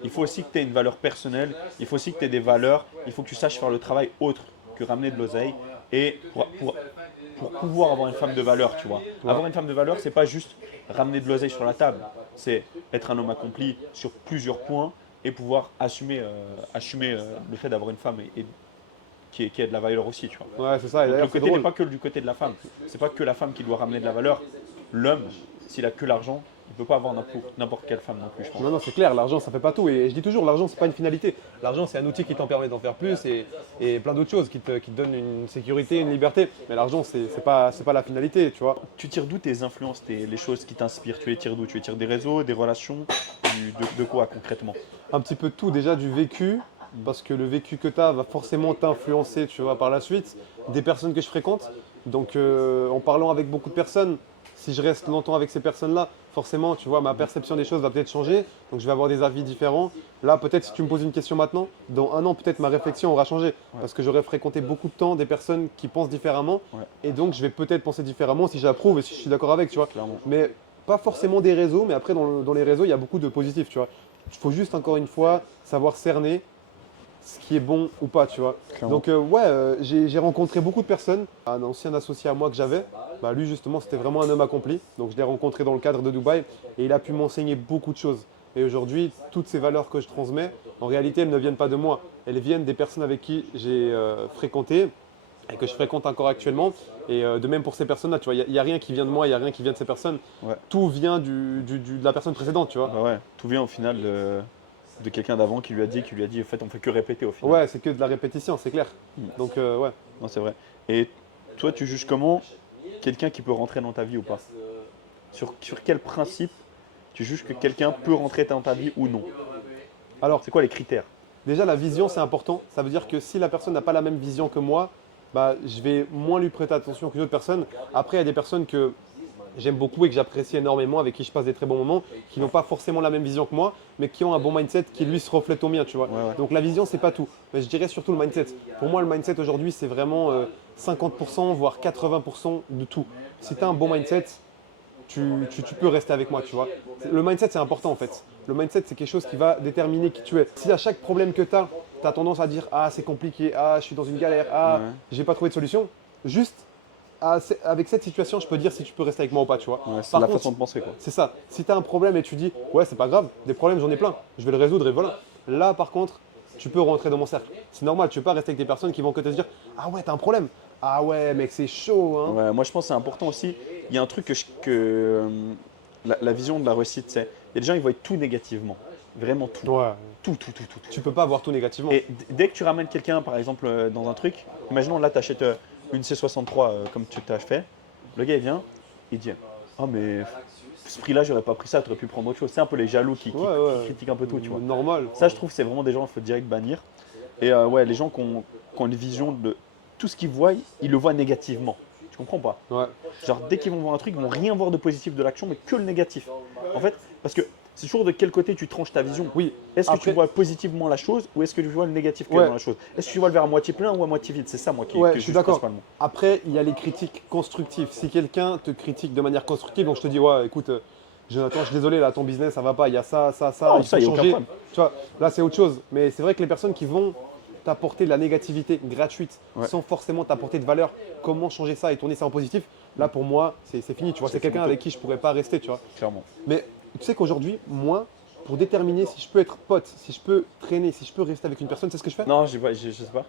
Il faut aussi que tu aies une valeur personnelle, il faut aussi que tu aies des valeurs, il faut que tu saches faire le travail autre que ramener de l'oseille. Et pour pouvoir avoir une femme de valeur, tu vois. Avoir une femme de valeur, c'est pas juste ramener de l'oseille sur la table, c'est être un homme accompli sur plusieurs points et pouvoir assumer le fait d'avoir une femme et qui ait de la valeur aussi, tu vois. Ouais, c'est ça. Et Donc le d'ailleurs, c'est côté n'est drôle. pas que du côté de la femme. C'est pas que la femme qui doit ramener de la valeur. L'homme, s'il a que l'argent, il peut pas avoir n'importe quelle femme non plus, je pense. Non, non, c'est clair, l'argent, ça fait pas tout. Et je dis toujours, l'argent, c'est pas une finalité. L'argent, c'est un outil qui t'en permet d'en faire plus et plein d'autres choses qui te donnent une sécurité, une liberté. Mais l'argent, c'est pas la finalité, tu vois. Tu tires d'où tes influences, les choses qui t'inspirent? Tu les tires d'où? Tu les tires des réseaux, des relations, de quoi concrètement? Un petit peu de tout, déjà du vécu, parce que le vécu que tu as va forcément t'influencer, tu vois, par la suite. Des personnes que je fréquente. Donc, en parlant avec beaucoup de personnes, si je reste longtemps avec ces personnes-là, forcément, tu vois, ma perception des choses va peut-être changer. Donc, je vais avoir des avis différents. Là, peut-être, si tu me poses une question maintenant, dans un an, peut-être ma réflexion aura changé. Parce que j'aurai fréquenté beaucoup de temps des personnes qui pensent différemment. Ouais. Et donc, je vais peut-être penser différemment si j'approuve et si je suis d'accord avec, tu vois. Clairement. Mais pas forcément des réseaux, mais après, dans les réseaux, il y a beaucoup de positifs, tu vois. Il faut juste, encore une fois, savoir cerner ce qui est bon ou pas, tu vois. Clairement. Donc, j'ai rencontré beaucoup de personnes. Un ancien associé à moi que j'avais, bah, lui, justement, c'était vraiment un homme accompli. Donc, je l'ai rencontré dans le cadre de Dubaï et il a pu m'enseigner beaucoup de choses. Et aujourd'hui, toutes ces valeurs que je transmets, en réalité, elles ne viennent pas de moi. Elles viennent des personnes avec qui j'ai fréquenté et que je fréquente encore actuellement. Et de même pour ces personnes-là, tu vois, il n'y a rien qui vient de moi, il n'y a rien qui vient de ces personnes. Ouais. Tout vient de la personne précédente, tu vois. Bah ouais, tout vient au final de quelqu'un d'avant qui lui a dit, en fait, on fait que répéter au final. Ouais, c'est que de la répétition, c'est clair. Donc, ouais. Non, c'est vrai. Et toi, tu juges comment quelqu'un qui peut rentrer dans ta vie ou pas? Sur quel principe tu juges que quelqu'un peut rentrer dans ta vie ou non? Alors, C'est quoi les critères? déjà, la vision, c'est important. Ça veut dire que si la personne n'a pas la même vision que moi, bah, je vais moins lui prêter attention qu'une autre personne. Après, il y a des personnes que j'aime beaucoup et que j'apprécie énormément, avec qui je passe des très bons moments, qui n'ont pas forcément la même vision que moi, mais qui ont un bon mindset qui lui se reflète au mien, tu vois. Ouais, ouais. Donc la vision, c'est pas tout. Mais je dirais surtout le mindset. Pour moi, le mindset aujourd'hui, c'est vraiment 50%, voire 80% de tout. Si tu as un bon mindset, tu peux rester avec moi, tu vois. Le mindset, c'est important en fait. Le mindset, c'est quelque chose qui va déterminer qui tu es. Si à chaque problème que tu as tendance à dire « Ah, c'est compliqué, ah, je suis dans une galère, ah, Ouais. j'ai pas trouvé de solution », juste avec cette situation, je peux dire si tu peux rester avec moi ou pas, tu vois. Ouais, c'est Par la contre, façon de penser, quoi. c'est ça. Si tu as un problème et tu dis, ouais, c'est pas grave, des problèmes, j'en ai plein, je vais le résoudre et voilà. Là, par contre, tu peux rentrer dans mon cercle. C'est normal, tu peux pas rester avec des personnes qui vont que te dire, ah ouais, t'as un problème. Ah ouais, mec, c'est chaud, hein. Ouais, moi, je pense que c'est important aussi. Il y a un truc la vision de la réussite, c'est. Il y a des gens, ils voient tout négativement. Vraiment tout. Ouais. Tout, tout, tout, tout, tout. Tu peux pas voir tout négativement. Et dès que tu ramènes quelqu'un, par exemple, dans un truc, imaginons là, tu achètes une C63 comme tu t'as fait. Le gars, il vient, il dit, ah, mais ce prix-là, j'aurais pas pris ça, tu aurais pu prendre autre chose. C'est un peu les jaloux qui critiquent un peu tout, tu vois. Normal. Ça, je trouve, c'est vraiment des gens qu'il faut direct bannir. Et ouais, les gens qui ont une vision de tout ce qu'ils voient, ils le voient négativement. Tu comprends pas? Ouais. Genre, dès qu'ils vont voir un truc, ils vont rien voir de positif de l'action, mais que le négatif. En fait, parce que c'est toujours de quel côté tu tranches ta vision. Oui. Est-ce que Après- tu vois positivement la chose ou est-ce que tu vois le négatif qu'il y a Ouais. dans la chose? Est-ce que tu vois le verre à moitié plein ou à moitié vide? C'est ça, moi, Ouais, que je suis d'accord. principalement. Après, il y a les critiques constructives. Si quelqu'un te critique de manière constructive, donc je te dis, ouais, écoute, Jonathan, je suis désolé, là, ton business, ça va pas, il y a ça, Non, il ça, faut y a aucun changer. problème. Tu vois, là, c'est autre chose. Mais c'est vrai que les personnes qui vont t'apporter de la négativité gratuite, Ouais. sans forcément t'apporter de valeur, comment changer ça et tourner ça en positif, là, pour moi, c'est fini. Tu vois, c'est quelqu'un fini. avec qui je pourrais pas rester, tu vois. Clairement. Mais tu sais qu'aujourd'hui, moi, pour déterminer si je peux être pote, si je peux traîner, si je peux rester avec une personne, c'est ce que je fais. Non, je sais pas.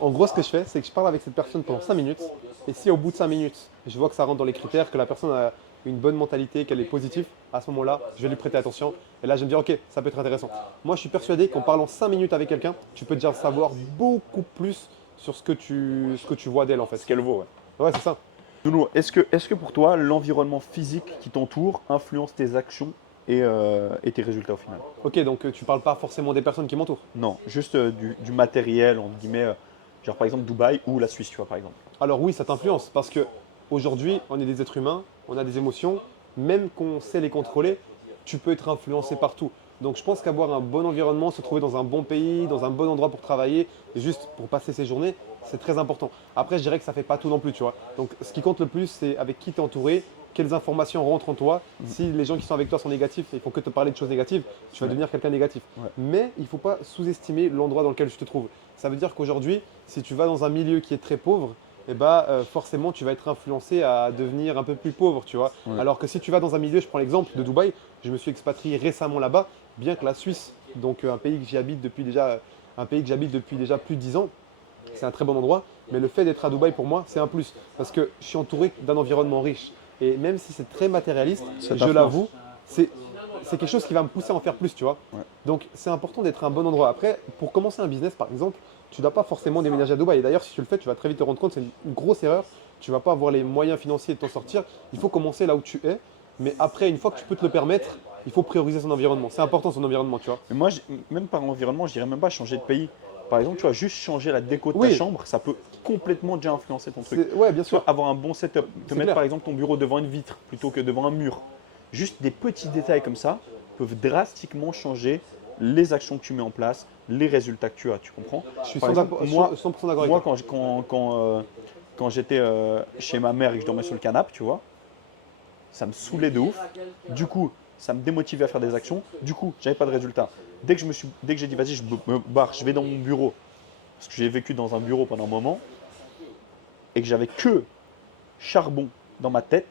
En gros, ce que je fais, c'est que je parle avec cette personne pendant 5 minutes. Et si au bout de 5 minutes, je vois que ça rentre dans les critères, que la personne a une bonne mentalité, qu'elle est positive, à ce moment-là, je vais lui prêter attention. Et là, je vais me dire, ok, ça peut être intéressant. Moi, je suis persuadé qu'en parlant 5 minutes avec quelqu'un, tu peux déjà savoir beaucoup plus sur ce que tu vois d'elle, en fait. Ce qu'elle vaut, ouais. Ouais, c'est ça. Nounou, est-ce que pour toi, l'environnement physique qui t'entoure influence tes actions et tes résultats au final? Ok, donc tu parles pas forcément des personnes qui m'entourent. Non, juste du matériel, entre guillemets, genre par exemple Dubaï ou la Suisse, tu vois, par exemple. Alors oui, ça t'influence parce que aujourd'hui, on est des êtres humains, on a des émotions, même qu'on sait les contrôler, tu peux être influencé partout. Donc je pense qu'avoir un bon environnement, se trouver dans un bon pays, dans un bon endroit pour travailler, et juste pour passer ses journées, c'est très important. Après, je dirais que ça fait pas tout non plus, tu vois. Donc ce qui compte le plus, c'est avec qui tu es entouré, quelles informations rentrent en toi. Si les gens qui sont avec toi sont négatifs, ils font que te parler de choses négatives, tu vas Ouais. devenir quelqu'un négatif. Ouais. Mais il ne faut pas sous-estimer l'endroit dans lequel tu te trouves. Ça veut dire qu'aujourd'hui, si tu vas dans un milieu qui est très pauvre, eh ben, forcément tu vas être influencé à devenir un peu plus pauvre, tu vois. Ouais. Alors que si tu vas dans un milieu, je prends l'exemple de Dubaï, je me suis expatrié récemment là-bas, bien que la Suisse, donc un pays que j'habite depuis déjà, plus de 10 ans, c'est un très bon endroit, mais le fait d'être à Dubaï pour moi, c'est un plus parce que je suis entouré d'un environnement riche. Et même si c'est très matérialiste, Ça je t'influence. l'avoue, c'est quelque chose qui va me pousser à en faire plus, tu vois. Ouais. Donc c'est important d'être à un bon endroit. Après, pour commencer un business, par exemple, tu ne dois pas forcément déménager à Dubaï. Et d'ailleurs, si tu le fais, tu vas très vite te rendre compte, c'est une grosse erreur. Tu ne vas pas avoir les moyens financiers de t'en sortir. Il faut commencer là où tu es. Mais après, une fois que tu peux te le permettre, il faut prioriser son environnement. C'est important son environnement, tu vois. Mais moi, même par environnement, je dirais même pas changer de pays. Par exemple, tu vois, juste changer la déco de ta Oui. chambre, ça peut complètement déjà influencer ton truc. Ouais, bien Tu vois, sûr. avoir un bon setup, te C'est mettre clair. par exemple ton bureau devant une vitre plutôt que devant un mur. Juste des petits détails comme ça peuvent drastiquement changer les actions que tu mets en place, les résultats que tu as, tu comprends? Je suis Par 100%, exemple, moi, 100% d'accord avec moi toi. quand j'étais chez ma mère et que je dormais sur le canapé, tu vois, ça me saoulait de ouf. Du coup, ça me démotivait à faire des actions. Du coup, j'avais pas de résultats. Dès que j'ai dit vas-y, je me barre, je vais dans mon bureau, parce que j'ai vécu dans un bureau pendant un moment et que j'avais que charbon dans ma tête,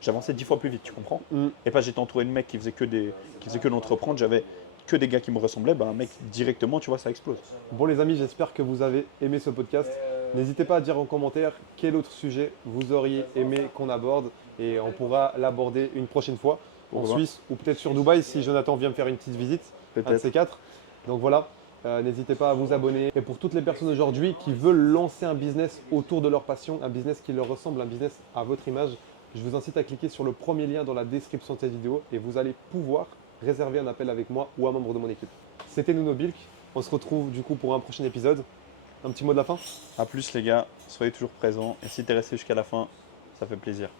j'avançais 10 fois plus vite, tu comprends? Mm. Et pas j'étais entouré de mecs qui faisaient que d'entreprendre, j'avais que des gars qui me ressemblaient, bah un mec directement, tu vois, ça explose. Bon les amis, j'espère que vous avez aimé ce podcast. N'hésitez pas à dire en commentaire quel autre sujet vous auriez aimé qu'on aborde et on pourra l'aborder une prochaine fois en Pourquoi Suisse ou peut-être sur Dubaï si Jonathan vient me faire une petite visite, un de Peut-être. ces quatre. Donc voilà, n'hésitez pas à vous abonner. Et pour toutes les personnes aujourd'hui qui veulent lancer un business autour de leur passion, un business qui leur ressemble, un business à votre image, je vous incite à cliquer sur le premier lien dans la description de cette vidéo et vous allez pouvoir réserver un appel avec moi ou un membre de mon équipe. C'était Nuno Bilk. On se retrouve du coup pour un prochain épisode. Un petit mot de la fin? A plus les gars, soyez toujours présents et si t'es resté jusqu'à la fin, ça fait plaisir.